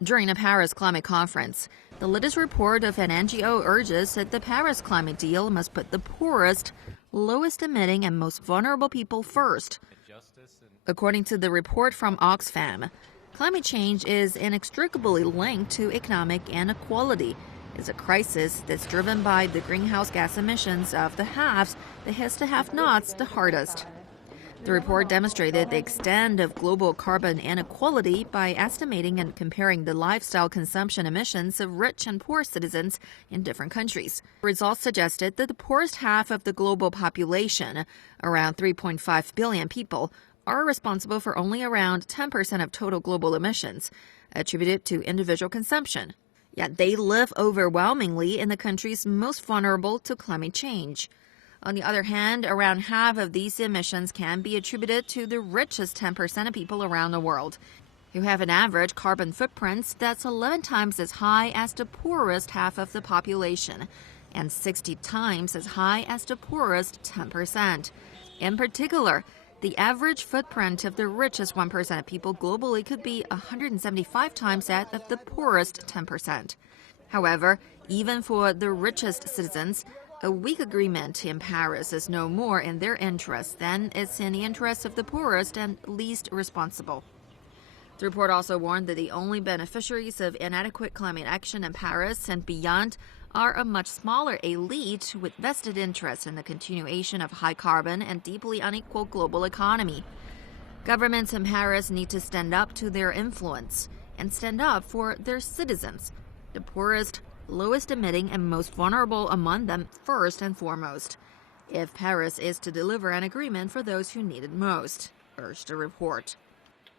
During the Paris Climate Conference, the latest report of an NGO urges that the Paris climate deal must put the poorest, lowest emitting and most vulnerable people first. According to the report from Oxfam, climate change is inextricably linked to economic inequality. It's a crisis that's driven by the greenhouse gas emissions of the haves that hits the have-nots the hardest. The report demonstrated the extent of global carbon inequality by estimating and comparing the lifestyle consumption emissions of rich and poor citizens in different countries. Results suggested that the poorest half of the global population, around 3.5 billion people, are responsible for only around 10% of total global emissions, attributed to individual consumption. Yet they live overwhelmingly in the countries most vulnerable to climate change. On the other hand, around half of these emissions can be attributed to the richest 10% of people around the world, who have an average carbon footprint that's 11 times as high as the poorest half of the population, and 60 times as high as the poorest 10%. In particular, the average footprint of the richest 1% of people globally could be 175 times that of the poorest 10%. However, even for the richest citizens, a weak agreement in Paris is no more in their interest than it's in the interest of the poorest and least responsible. The report also warned that the only beneficiaries of inadequate climate action in Paris and beyond are a much smaller elite with vested interests in the continuation of high carbon and deeply unequal global economy. Governments in Paris need to stand up to their influence and stand up for their citizens, the poorest, lowest emitting and most vulnerable among them first and foremost, if Paris is to deliver an agreement for those who need it most, urged the report.